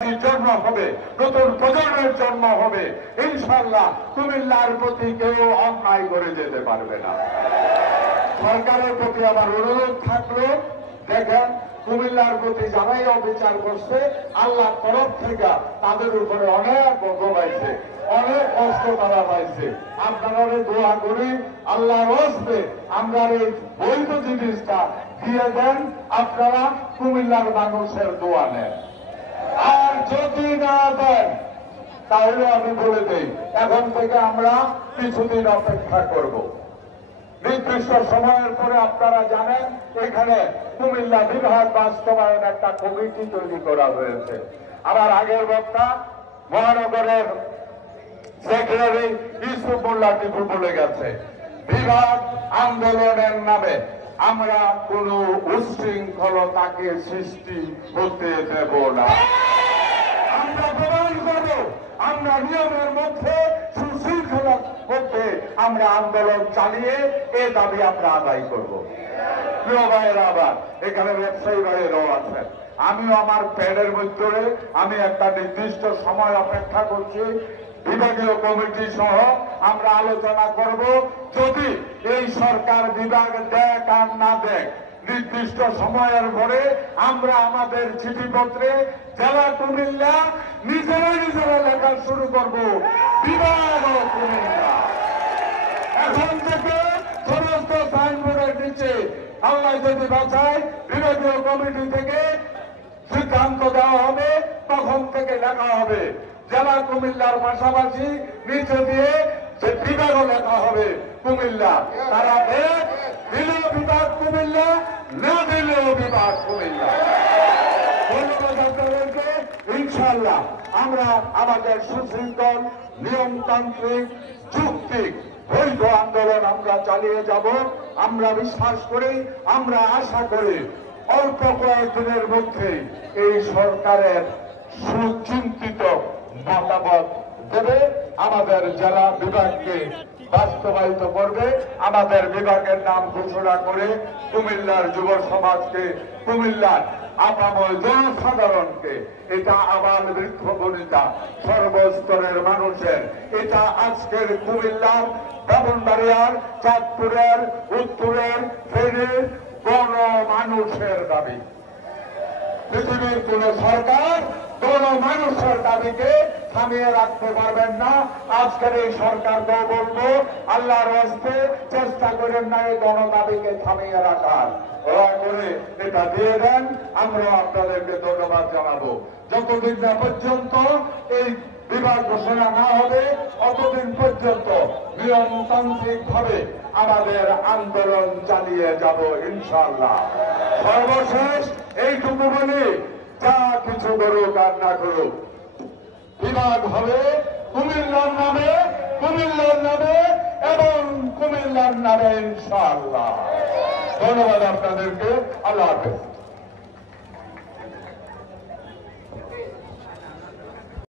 জন্ম হবে, নতুন প্রজন্মের জন্ম হবে। ইনশাআল্লাহ কুমিল্লার প্রতি কেউ অন্যায় করে যেতে পারবে না। সরকারের প্রতি আমার অনুরোধ থাকলো, দেখেন কুমিল্লার প্রতি যারাই অবিচার করছে আল্লাহর তরফ থেকে তাদের উপরে অনেক ভোগ পাইছে, অনেক কষ্ট তারা পাইছে। আপনারা দোয়া করি আল্লাহর হস্তে আমরা এই বৈধ জিনিসটা দিয়ে দেন, আপনারা কুমিল্লার মানুষের দোয়া নেন। আর যদি না দেন তাহলে আমি বলে দেই এখন থেকে আমরা কিছুদিন অপেক্ষা করব। নির্দিষ্ট সময়ের পরে আপনারা জানেন এখানে কুমিল্লা বিভাগ বাস্তবায়ন একটা কমিটি তৈরি করা হয়েছে। আমার আগের বক্তা মহানগরের সেক্রেটারি ইউসুফ মোল্লা টিপু বলে গেছে, বিভাগ আন্দোলনের নামে আমরা কোন উশৃঙ্খলতাকে সৃষ্টি হতে দেব না। আমরা প্রমাণ করব আমরা নিয়মের মধ্যে সুশৃঙ্খলার মধ্যে আমরা আন্দোলন চালিয়ে এ দাবি আমরা আদায় করব। প্রিয় ভাইয়েরা, আবার এখানে ব্যবসায়ী ভাইয়েরাও আছেন, আমিও আমার প্যাডের মধ্যে আমি একটা নির্দিষ্ট সময় অপেক্ষা করছি। বিভাগীয় কমিটি সহ আমরা আলোচনা করব। যদি এই সরকার বিভাগ দেখ আর না দেখ নির্দিষ্ট সময়ের পরে আমরা আমাদের চিঠিপত্রে জেলা কুমিল্লা নিজেরা লেখা শুরু করব, বিভাগ কুমিল্লা। এখন থেকে সমস্ত সাইনবোর্ডের নিচে আল্লাহ যদি বাঁচায় বিভাগীয় কমিটি থেকে সিদ্ধান্ত দেওয়া হবে, তখন থেকে লেখা হবে জেলা কুমিল্লার পাশাপাশি নিচে দিয়ে যে বিভাগও লেখা হবে কুমিল্লা। তারা দিলেও বিভাগ কুমিল্লা, না দিলেও বিভাগ কুমিল্লা। ধন্যবাদ আপনাদেরকে। ইনশাআল্লাহ আমরা আমাদের সুশৃঙ্খল নিয়মতান্ত্রিক যৌক্তিক বৈধ আন্দোলন আমরা চালিয়ে যাব। আমরা বিশ্বাস করি, আমরা আশা করি অল্প কয়েকদিনের মধ্যে এই সরকারের সুচিন্তিত মতামত দেবে, আমাদের জেলা বিভাগকে বাস্তবায়িত করবে, আমাদের বিভাগের নাম ঘোষণা করে কুমিল্লার যুব সমাজকে, কুমিল্লার আপাময় জনসাধারণকে, এটা আবাল বৃক্ষ বনিতা সর্বস্তরের মানুষের, এটা আজকের কুমিল্লার, ব্রাহ্মণবাড়িয়ার, চাঁদপুরের, উত্তরের, ফেনীর গণ মানুষের দাবি। পৃথিবীর কোন সরকার কোন মানুষের দাবিকে থামিয়ে রাখতে পারবেন না। আজকের এই সরকারকেও বলবো আল্লাহর হস্তে চেষ্টা করেন না এই গণদাবিকে থামিয়ে রাখার, দয়া করে এটা দিয়ে দেন। আমরা আপনাদেরকে ধন্যবাদ জানাবো। যতদিন না পর্যন্ত এই বিভাগ ঘোষণা না হবে অতদিন পর্যন্ত নিয়মতান্ত্রিক ভাবে আমাদের আন্দোলন চালিয়ে যাব ইনশাআল্লাহ। সর্বশেষ এইটুকু বলি, যা কিছু করুক আর না করুক, বিভাগ হবে কুমিল্লার নামে, কুমিল্লার নামে এবং কুমিল্লার নামে ইনশাআল্লাহ। ধন্যবাদ আপনাদেরকে। আল্লাহ হাফেজ।